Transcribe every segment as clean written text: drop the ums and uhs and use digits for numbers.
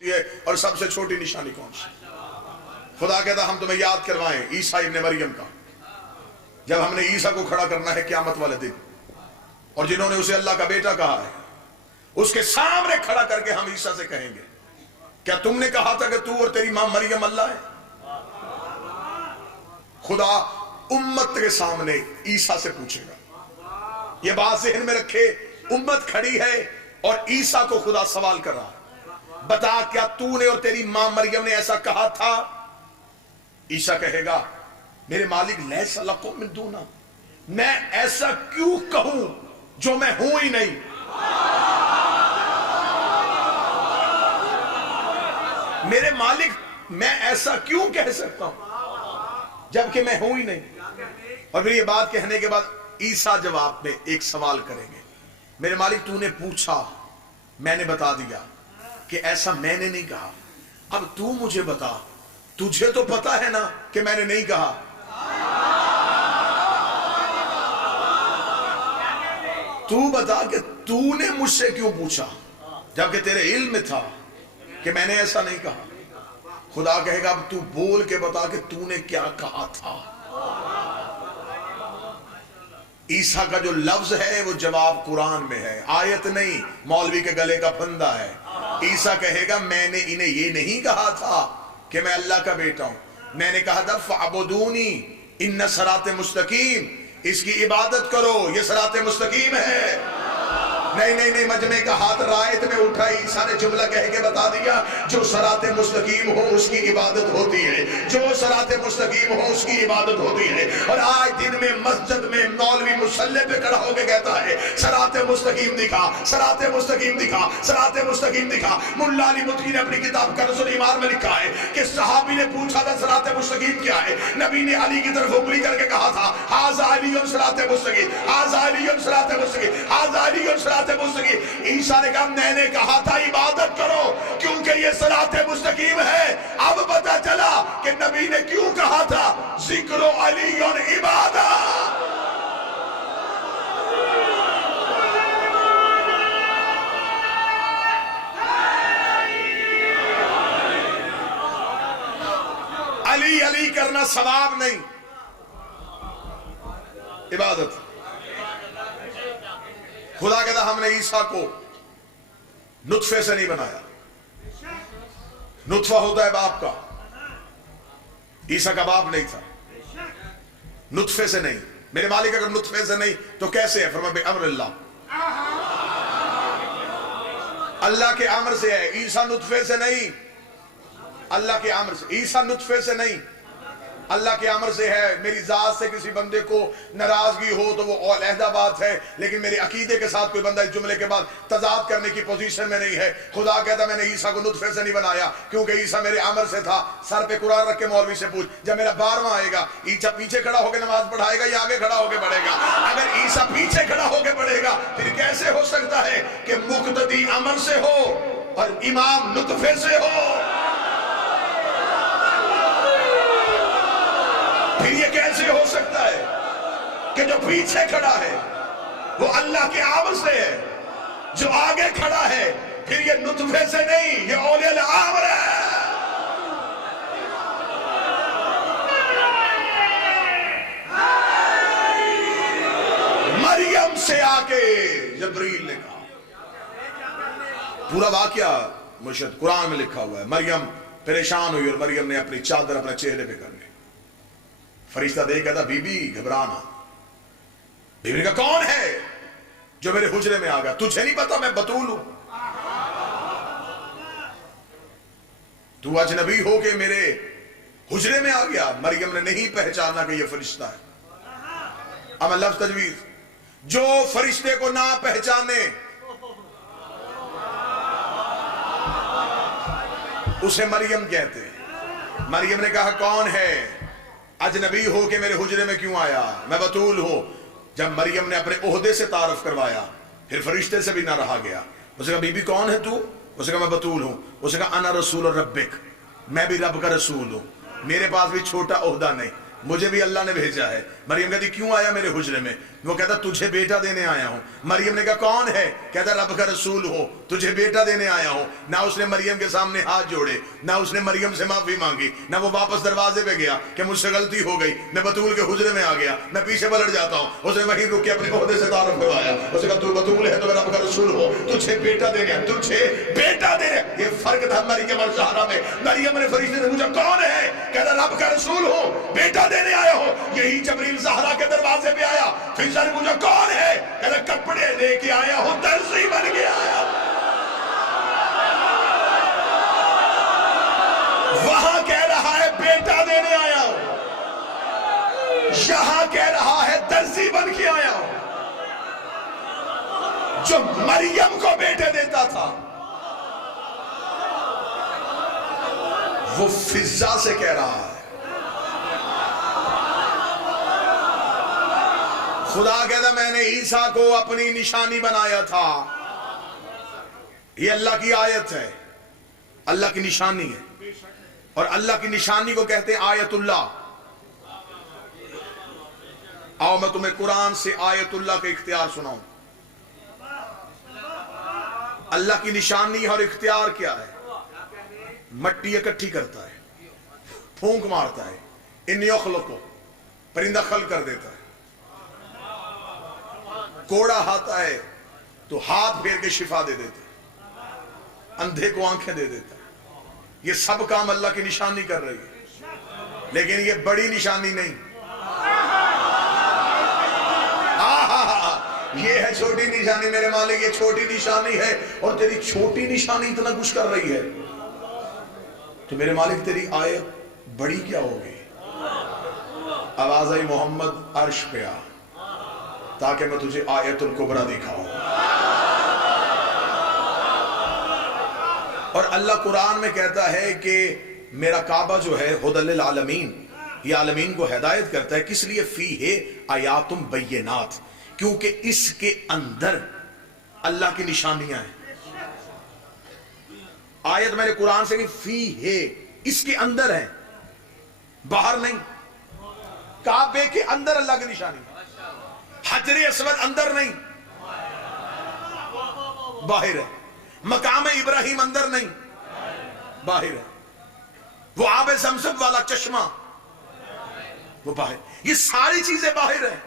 है और सबसे छोटी निशानी कौन सी? खुदा कहता हम तुम्हें याद करवाएं ईसा इब्ने मरियम का, जब हमने ईसा को खड़ा करना है क़यामत वाले दिन, और जिन्होंने उसे अल्लाह का बेटा कहा है उसके सामने खड़ा करके हम ईसा से कहेंगे, क्या तुमने कहा था कि तू और तेरी मां मरियम अल्लाह है? खुदा उम्मत के सामने ईसा से पूछेगा। यह बात ज़हन में रखे, उम्मत खड़ी है और ईसा को खुदा सवाल कर रहा है, बता क्या तूने और तेरी मां मरियम ने ऐसा कहा था? ईसा कहेगा मेरे मालिक लैसा लकुम मिन दूना, मैं ऐसा क्यों कहूं जो मैं हूं ही नहीं। मेरे मालिक मैं ऐसा क्यों कह सकता हूं जबकि मैं हूं ही नहीं। और फिर ये बात कहने के बाद ईसा जवाब में एक सवाल करेंगे, मेरे मालिक तूने पूछा, मैंने बता दिया कि ऐसा मैंने नहीं कहा, अब तू मुझे बता, तुझे तो पता है ना कि मैंने नहीं कहा। तू बता कि तूने मुझसे क्यों पूछा जबकि तेरे इल्म में था कि मैंने ऐसा नहीं कहा। खुदा कहेगा अब तू बोल के बता कि तूने क्या कहा था। ईसा का जो लफ्ज है वो जवाब कुरान में है, आयत नहीं, मौलवी के गले का फंदा है। ईसा कहेगा मैंने इन्हें ये नहीं कहा था कि मैं अल्लाह का बेटा हूं, मैंने कहा था फ़अबुदूनी इन्ना सराते मुस्तकीम, इसकी इबादत करो, ये सराते मुस्तकीम है। नहीं नहीं नहीं, मजमे का हाथ रायत में उठाई, ईसा ने जुमला कह के बता दिया, जो सराते मुस्तकीम हो उसकी इबादत होती है, जो सराते मुस्तकीम हो उसकी इबादत होती है। और आज दिन में मस्जिद में मौलवी मुसल्ले पे खड़ा होकर कहता है सराते मुस्तकीम दिखा, सराते मुस्तकीम दिखा, सराते मुस्तकीम दिखा। मुल्ला अली मुतकी ने अपनी किताब कर्ज़ुल ईमान में लिखा है कि सहाबी ने पूछा था सराते मुस्तकीम क्या है, नबी ने अली की तरफ उंगली करके कहा था हाज़ा अलीयुन सराते मुस्तकीम, हाज़ा अलीयुन सराते मुस्तकीम, हाज़ा अलीयुन सराते मुस्तकीम। ईसा ने कहा मैंने कहा था इबादत करो क्योंकि ये सराते मुस्तकीम है। अब पता चला कि नबी ने क्यों कहा था जिक्रो अलीयुन इबादत। अली अली करना सवाब नहीं, इबादत। खुदा कहता हमने ईसा को नुत्फे से नहीं बनाया, नुत्फा होता है बाप का, ईसा का बाप नहीं था, नुत्फे से नहीं। मेरे मालिक अगर नुत्फे से नहीं तो कैसे है? फरमा अमरुल्लाह, अल्लाह के अमर से है। ईसा नुत्फे से नहीं, अल्लाह के अमर से। ईसा नुत्फे से नहीं, अल्लाह के अमर से है। मेरी जात से किसी बंदे को नाराजगी हो तो वो अलहदा बात है, लेकिन मेरे अकीदे के साथ कोई बंदा इस जुमले के बाद तजाद करने की पोजीशन में नहीं है। खुदा कहता मैंने ईसा को नुत्फे से नहीं बनाया क्योंकि ईसा मेरे अमर से था। सर पे कुरान रख के मौलवी से पूछ, जब मेरा 12वां आएगा ईसा पीछे खड़ा होकर नमाज पढ़ाएगा या आगे खड़ा होकर पढ़ेगा? अगर ईसा पीछे खड़ा होकर पढ़ेगा फिर कैसे हो सकता है कि मुक्तदी अमर से हो और इमाम नुत्फे से हो? फिर ये कैसे हो सकता है कि जो पीछे खड़ा है वो अल्लाह के आमर से है, जो आगे खड़ा है फिर ये नुत्फे से नहीं, ये औलिया आमर है। मरियम से आके जबरील ने कहा, पूरा वाकया मुर्शिद कुरान में लिखा हुआ है। मरियम परेशान हुई और मरियम ने अपनी चादर अपने चेहरे पे कर ली। फरिश्ता देख कहता बीबी घबराना। बीबी का कौन है जो मेरे हुजरे में आ गया? तुझे नहीं पता मैं बतूल हूं? तू अजनबी हो के मेरे हुजरे में आ गया। मरियम ने नहीं पहचाना कि यह फरिश्ता है। अब लफ्ज़ तजवीज़, जो फरिश्ते को ना पहचाने उसे मरियम कहते हैं। मरियम ने कहा कौन है? अजनबी हो के मेरे हुजरे में क्यों आया? मैं बतूल हूं। जब मरियम ने अपने ओहदे से तारफ करवाया फिर फरिश्ते से भी ना रहा गया। उसने कहा बीबी कौन है तू? उसने कहा मैं बतूल हूं। उसने कहा अना रसूल रब्बिक, मैं भी रब का रसूल हूं, मेरे पास भी छोटा ओहदा नहीं, मुझे भी अल्लाह ने भेजा है। मरियम कहती क्यों आया मेरे हुजरे में? वो कहता तुझे बेटा देने आया हूं। मरियम ने कहा कौन है? कहता रब का रसूल हो, तुझे बेटा देने आया हूं। ना उसने मरियम के सामने हाथ जोड़े, ना उसने मरियम से माफी मांगी, ना वो वापस दरवाजे पे गया कि मुझसे गलती हो गई। मैं बतूल के हुजरे में आ गया, मैं पीछे पलट जाता हूं। उसने वहीं रुक के अपने ओहदे से तारुफ करवाया। उसने कहा तू बतूल है तो मैं रब का रसूल हो, तुझे बेटा देने आया, तुझे बेटा देने। ये फर्क था मरियम और ज़हरा में। मरियम ने फरिश्ते से पूछा कौन है? कहता रब का रसूल हो, बेटा देने आया हो। यही जबरील ज़हरा के दरवाजे पे आया। फिर ने पूछा कौन है? कहता कपड़े लेके आया हूं, दर्जी बन के आया। वहां कह रहा है बेटा देने आया हूं, यहां कह रहा है दर्जी बन के आया हूं। जो मरियम को बेटे देता था वो फिजा से कह रहा है। खुदा कहता मैंने ईसा को अपनी निशानी बनाया था। ये अल्लाह की आयत है, अल्लाह की निशानी है। और अल्लाह की निशानी को कहते हैं आयतुल्लाह। आओ मैं तुम्हें कुरान से आयतुल्लाह के इख्तियार सुनाऊं। अल्लाह की निशानी और इख्तियार क्या है? मट्टी इकट्ठी करता है, फूंक मारता है, इन यखलुकु को परिंदा खल कर देता है। कोड़ा आता है तो हाथ फेर के शिफा दे देता है, अंधे को आंखें दे देता है। ये सब काम अल्लाह की निशानी कर रही है, लेकिन ये बड़ी निशानी नहीं। ये है छोटी निशानी। मेरे मालिक ये छोटी निशानी है और तेरी छोटी निशानी इतना कुछ कर रही है, तो मेरे मालिक तेरी आयत बड़ी क्या होगी? आवाज आई मोहम्मद अर्श पे आ ताकि मैं तुझे आयतुल कुबरा दिखाऊं। और अल्लाह कुरान में कहता है कि मेरा काबा जो है हुदल आलमीन, ये आलमीन को हिदायत करता है। किस लिए? फी है आयातुम बय्यिनात, क्योंकि इसके अंदर अल्लाह की निशानियां हैं। आयत मैंने कुरान से कि फी है, इसके अंदर है, बाहर नहीं। काबे के अंदर अल्लाह की निशानी, हजरे अस्वद अंदर नहीं, बाहर है। मकाम इब्राहिम अंदर नहीं, बाहर है। वो आबे ज़मज़म वाला चश्मा वो बाहर। ये सारी चीजें बाहर है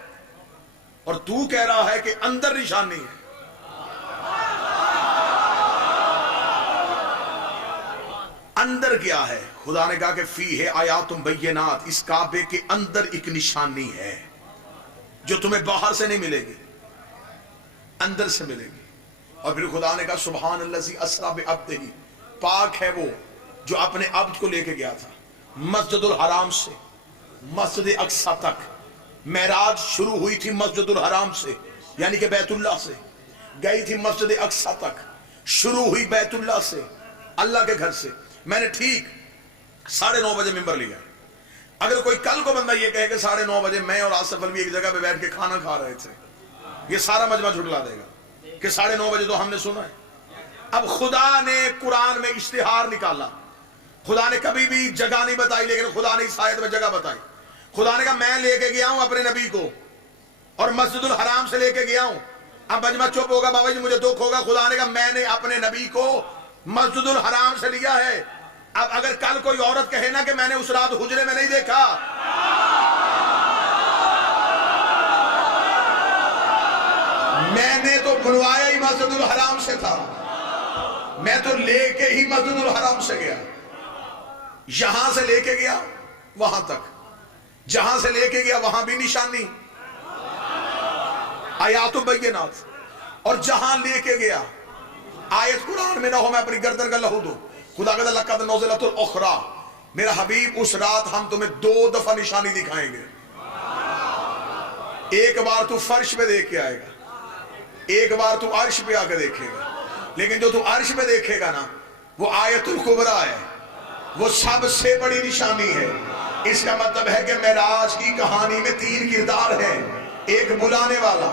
और तू कह रहा है कि अंदर निशानी है। अंदर क्या है? खुदा ने कहा कि फी है आयातुम बय्यिनात, इस काबे के अंदर एक निशानी है जो तुम्हें बाहर से नहीं मिलेगी, अंदर से मिलेगी। और फिर खुदा ने कहा सुभान अल्लज़ी अस्रा बिअब्दिही, पाक है वो जो अपने अब्द को लेके गया था मस्जिदुल हराम से मस्जिद अक्सा तक। मेराज शुरू हुई थी मस्जिदुल हराम से, यानी कि बैतुल्लाह से, गई थी मस्जिद अक्सा तक, शुरू हुई बैतुल्लाह से, अल्लाह के घर से। मैंने ठीक 9:30 बजे मिंबर लिया। अगर कोई कल को बंदा ये कहे कि 9:30 बजे मैं और आसिफ अलवी एक जगह पे बैठ के खाना खा रहे थे, ये सारा मजमा झुठला देगा कि 9:30 बजे तो हमने सुना है। अब खुदा ने कुरान में इश्तिहार निकाला, खुदा ने कभी भी जगह नहीं बताई, लेकिन खुदा ने इस आयत में जगह बताई। खुदा ने कहा मैं लेके गया हूं अपने नबी को और मस्जिदुल हराम से लेके गया हूं। अब मजमा चुप होगा, बाबा जी मुझे दुख होगा। खुदा ने कहा मैंने अपने नबी को मस्जिदुल हराम से लिया है। अब अगर कल कोई औरत कहे ना कि मैंने उस रात हुजरे में नहीं देखा, मैंने तो बुलवाया ही मस्जिदुल हराम से था, मैं तो लेके ही मस्जिदुल हराम से गया। यहां से लेके गया वहां तक, जहां से लेके गया वहां भी निशानी आयातुल बय्यिनात, और जहां लेके गया आयत कुरान में ना हो मैं अपनी गर्दन का लहू दूं। खुदा कहता लक़द नज़लतुल उख़रा, मेरा हबीब उस रात हम तुम्हें 2 दफा निशानी दिखाएंगे। एक बार तू फर्श पे देख के आएगा, एक बार तू अर्श पे आके देखेगा, लेकिन जो तू अर्श पे देखेगा ना वो आयतुल कुबरा है, वो सबसे बड़ी निशानी है। इसका मतलब है कि मेराज की कहानी में 3 किरदार हैं, एक बुलाने वाला,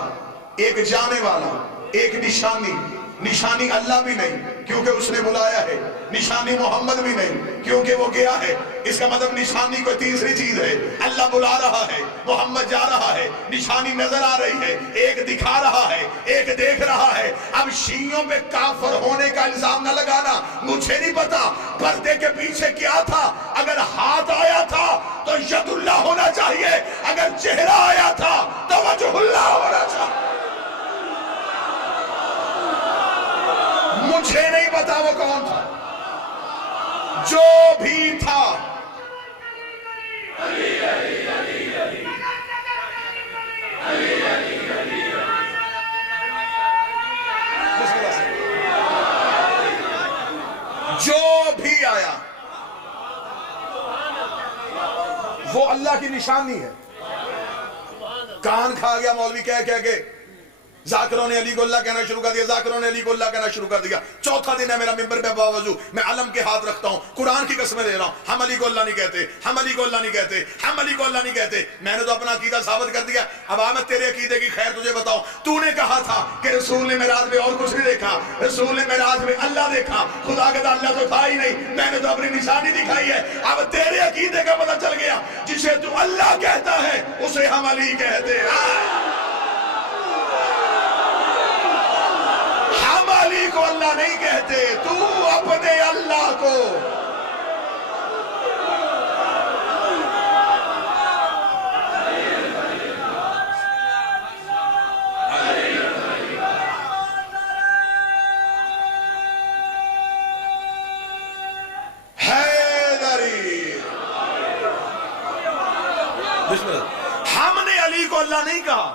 एक जाने वाला, एक निशानी। निशानी अल्लाह भी नहीं, क्योंकि उसने बुलाया है, निशानी मोहम्मद भी नहीं क्योंकि वो गया है। इसका मतलब निशानी कोई तीसरी चीज है। अल्लाह बुला रहा है, मोहम्मद जा रहा है, निशानी नजर आ रही है, एक दिखा रहा है, एक देख रहा है। अब शियों पे काफिर होने का इल्जाम न लगाना। मुझे नहीं पता पर्दे के पीछे क्या था। अगर हाथ आया था तो यदुल्लाह होना चाहिए, अगर चेहरा आया था तो वजहुल्लाह होना चाहिए। मुझे नहीं पता वो कौन था, जो भी था। जो भी आया वो अल्लाह की निशानी है। कान खा गया मौलवी कह कह के, जाकिरों ने अली को अल्लाह कहना शुरू कर दिया, जाकिरों ने अली को अल्लाह कहना शुरू कर दिया। चौथा दिन है मेरा मिंबर पे बावजू मैं अलम के हाथ रखता हूं, कुरान की कसमें दे रहा हूं, हम अली को अल्लाह नहीं कहते, हम अली को अल्लाह नहीं कहते, हम अली को अल्लाह नहीं कहते। मैंने तो अपना अकीदा साबित कर दिया। अब आ मैं तेरे अकीदे की खैर तुझे बताऊं। तूने कहा था कि रसूल ने मेराज में और कुछ नहीं देखा, रसूल ने मेराज में अल्लाह देखा, खुदा के अल्लाह तो था ही नहीं, मैंने तो अपनी निशानी दिखाई है। अब तेरे अकीदे का पता चल गया, जिसे तू अल्लाह कहता है उसे हम अली कहते हैं। अली को अल्लाह नहीं कहते, तू अपने अल्लाह को। हैदरी, हमने अली को अल्लाह नहीं कहा,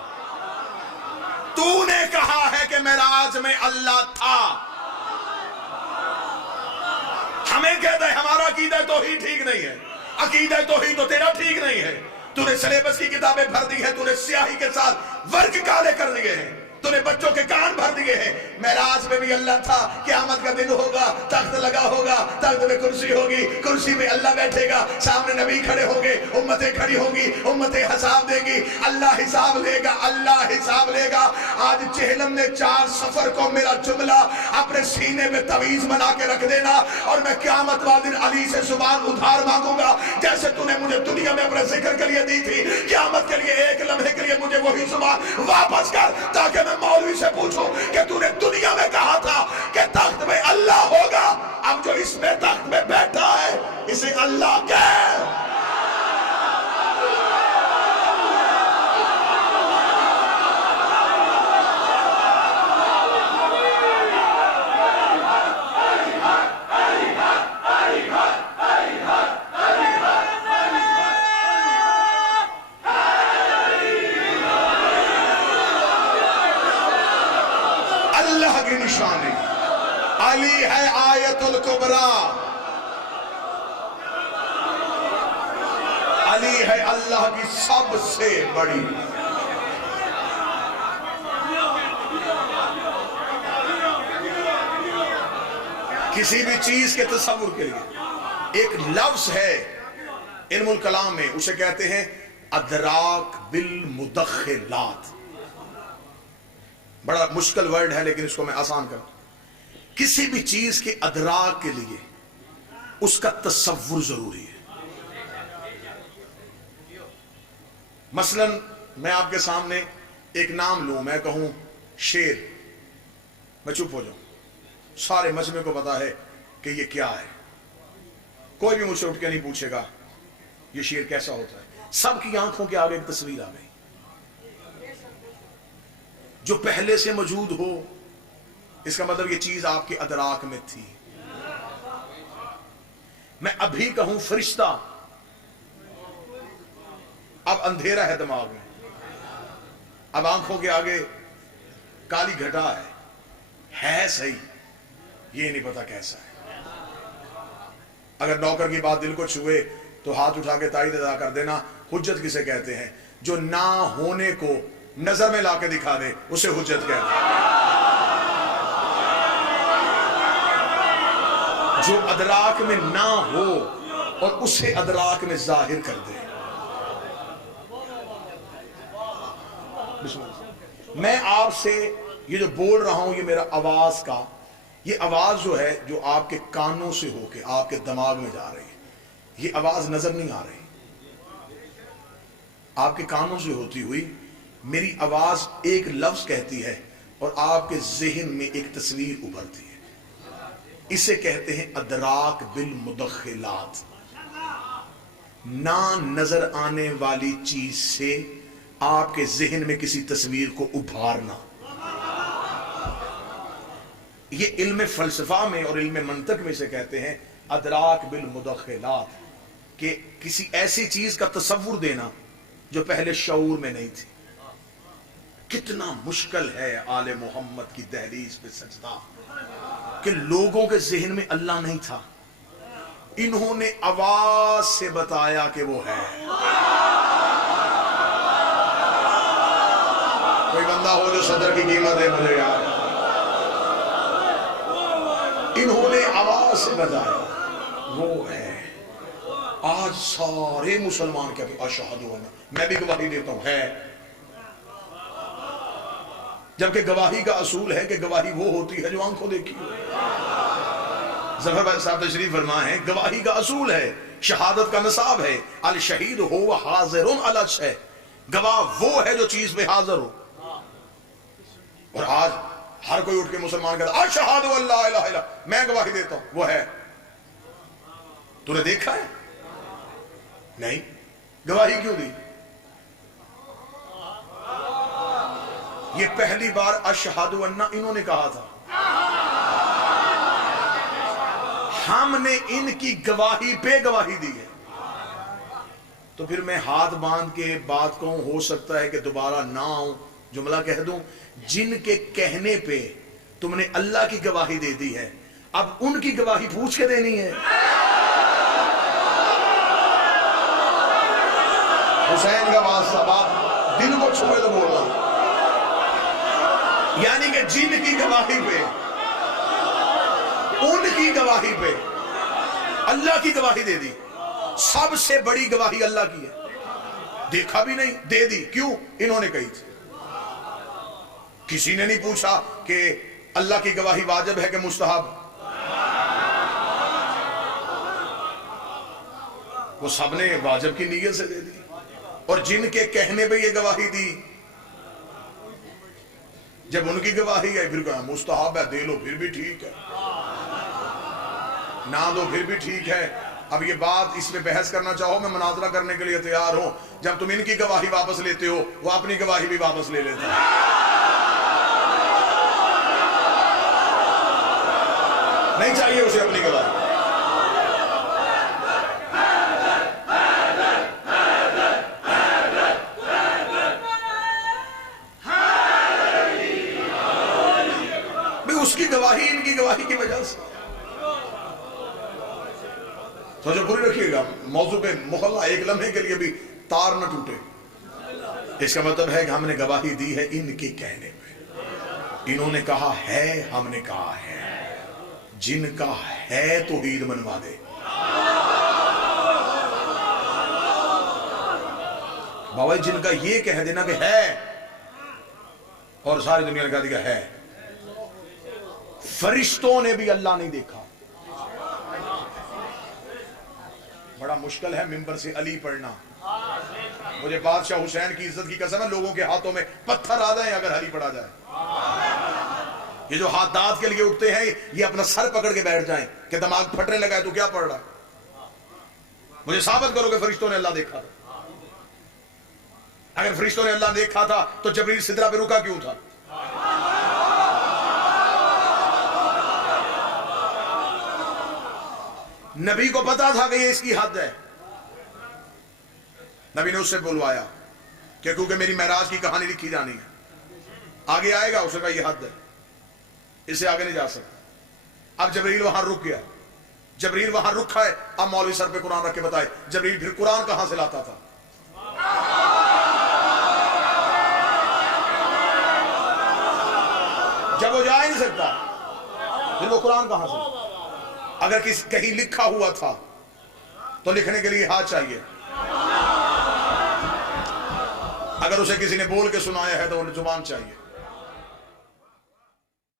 तूने कहा है कि मेराज में अल्लाह था। हमें कहता है हमारा अकीदा तौहीद ठीक नहीं है, अकीदा तौहीद तो तेरा ठीक नहीं है। तूने सिलेबस की किताबें भर दी है, तूने स्याही के साथ वर्ग काले कर दिए हैं, तूने बच्चों के कान भर दिए हैं। मेराज में भी अल्लाह था, क़यामत का दिन होगा, तख्त लगा होगा, तख्त में कुर्सी होगी, कुर्सी में अल्लाह बैठेगा, सामने नबी खड़े होंगे, उम्मतें खड़ी होंगी, उम्मतें हिसाब देगी, अल्लाह हिसाब लेगा, अल्लाह हिसाब लेगा। आज चेहलम ने 4 सफर को मेरा जुमला अपने सीने में तवीज बना के रख देना, और मैं क़यामत वाले दिन अली से जुबान उधार मांगूंगा, जैसे तूने मुझे दुनिया में अपने जिक्र के लिए दी थी। क़यामत के लिए एक लम्हे के लिए मुझे वही जुबान वापस कर, ताकि मौलवी से पूछो कि तूने दुनिया में कहा था कि तख्त में अल्लाह होगा, अब जो इसमें तख्त में बैठा है इसे अल्लाह कह। निशानी अली है आयतुल कुबरा, अली है अल्लाह की सबसे बड़ी। किसी भी चीज के तसव्वुर के लिए एक लफ्ज है इल्मुल कलाम में, उसे कहते हैं अदराक बिल मुदख्खिलात। बड़ा मुश्किल वर्ड है लेकिन इसको मैं आसान कर। किसी भी चीज के अदराक के लिए उसका तसव्वुर जरूरी है। मसलन मैं आपके सामने एक नाम लूं, मैं कहूं शेर, मैं चुप हो जाऊं, सारे मजमे को पता है कि ये क्या है, कोई भी मुझसे उठ के नहीं पूछेगा ये शेर कैसा होता है। सबकी आंखों के आगे एक तस्वीर आ गई जो पहले से मौजूद हो, इसका मतलब ये चीज आपके अदराक में थी। मैं अभी कहूं फरिश्ता, अब अंधेरा है दिमाग में, अब आंखों के आगे काली घटा है सही, ये नहीं पता कैसा है। अगर नौकर की बात दिल को छुए तो हाथ उठा के ताईद अदा कर देना। हुज्जत किसे कहते हैं? जो ना होने को नजर में लाके दिखा दे उसे हुज्जत कहते हैं। जो अदराक में ना हो और उसे अदराक में जाहिर कर दे। मैं आपसे ये जो बोल रहा हूं, ये मेरा आवाज का ये आवाज जो है, जो आपके कानों से होके आपके दिमाग में जा रही है, ये आवाज नजर नहीं आ रही। आपके कानों से होती हुई मेरी आवाज एक लफ्ज कहती है और आपके जहन में एक तस्वीर उभरती है। इसे कहते हैं अदराक बिल मुदखिलात। ना नजर आने वाली चीज से आपके जहन में किसी तस्वीर को उभारना। ये इल्म फलसफा में और इल्म मंतक में से कहते हैं अदराक बिल मुदखिलात, कि किसी ऐसी चीज का तसव्वुर देना जो पहले शऊर में नहीं थी। कितना मुश्किल है आले मोहम्मद की दहलीज पे सजदा, कि लोगों के जहन में अल्लाह नहीं था, इन्होंने आवाज से बताया कि वो है। कोई बंदा हो जो सदर की कीमत है मुझे यार। इन्होंने आवाज से बताया वो है। आज सारे मुसलमान कहते अशहदु अन्ना, मैं भी गवाही देता हूं है। जबकि गवाही का असूल है कि गवाही वो होती है जो आंखों देखी हो। जफर भाई साहब तशरीफ फरमा है, गवाही का असूल है, शहादत का नसाब है, अल शहीद हो हाजिरुन अला शै, गवाह वो है जो चीज पे हाजिर हो। और आज हर कोई उठ के मुसलमान कहता अशहदु अल्ला इलाहा इल्लल्लाह, मैं गवाही देता हूं वो है। तूने देखा है? नहीं। गवाही क्यों दी? ये पहली बार अशहदु अन्ना इन्होंने कहा था, हमने इनकी गवाही पे गवाही दी है। तो फिर मैं हाथ बांध के बात कहूं, हो सकता है कि दोबारा ना आऊं, जुमला कह दूं, जिनके कहने पे तुमने अल्लाह की गवाही दे दी है, अब उनकी गवाही पूछ के देनी है। हुसैन का वास्ता बात दिल को छुए तो बोलना, यानी कि जिनकी गवाही पे, उनकी गवाही पे अल्लाह की गवाही दे दी। सबसे बड़ी गवाही अल्लाह की है। देखा भी नहीं, दे दी। क्यों? इन्होंने कही थी। किसी ने नहीं पूछा कि अल्लाह की गवाही वाजिब है कि मुस्तहब। वो सबने वाजिब की नीयत से दे दी। और जिनके कहने पे ये गवाही दी, जब उनकी गवाही है फिर कहा मुस्तहब है, दे लो फिर भी ठीक है, ना दो फिर भी ठीक है। अब ये बात, इस पे बहस करना चाहो, मैं मुनाजरा करने के लिए तैयार हूं। जब तुम इनकी गवाही वापस लेते हो, वो अपनी गवाही भी वापस ले लेते हैं। नहीं चाहिए उसे अपनी गवाही। उसकी गवाही इनकी गवाही की वजह से। तो जो पूरी रखिएगा, मौजू पे मुहल्ला एक लम्हे के लिए भी तार न टूटे। इसका मतलब है कि हमने गवाही दी है इनके कहने पे। इन्होंने कहा है, हमने कहा है। जिनका है तो ईद मनवा दे। बाबा जिनका ये कह देना कि है और सारी दुनिया ने कह दिया है। फरिश्तों ने भी अल्लाह नहीं देखा। बड़ा मुश्किल है मिंबर से अली पढ़ना। मुझे बादशाह हुसैन की इज्जत की कसम है, लोगों के हाथों में पत्थर आ जाए अगर अली पढ़ा जाए। ये जो हाथ दांत के लिए उठते हैं, ये अपना सर पकड़ के बैठ जाएं कि दिमाग फटने लगा है तो क्या पढ़ रहा। मुझे साबित करो कि फरिश्तों ने अल्लाह देखा था। अगर फरिश्तों ने अल्लाह देखा था तो जबरील सिदरा पे रुका क्यों था? नबी को पता था कि ये इसकी हद है। नबी ने उससे बुलवाया कि क्योंकि मेरी महराज की कहानी लिखी जानी है, आगे आएगा। उसने कहा ये हद है, इससे आगे नहीं जा सकता। अब जबरील वहां रुक गया। जबरील वहां रुका है। अब मौलवी सर पे कुरान रख के बताए जबरील फिर कुरान कहां से लाता था? जब वो जा ही नहीं सकता फिर वो कुरान कहां से? अगर कहीं लिखा हुआ था तो लिखने के लिए हाथ चाहिए। अगर उसे किसी ने बोल के सुनाया है तो जुबान चाहिए।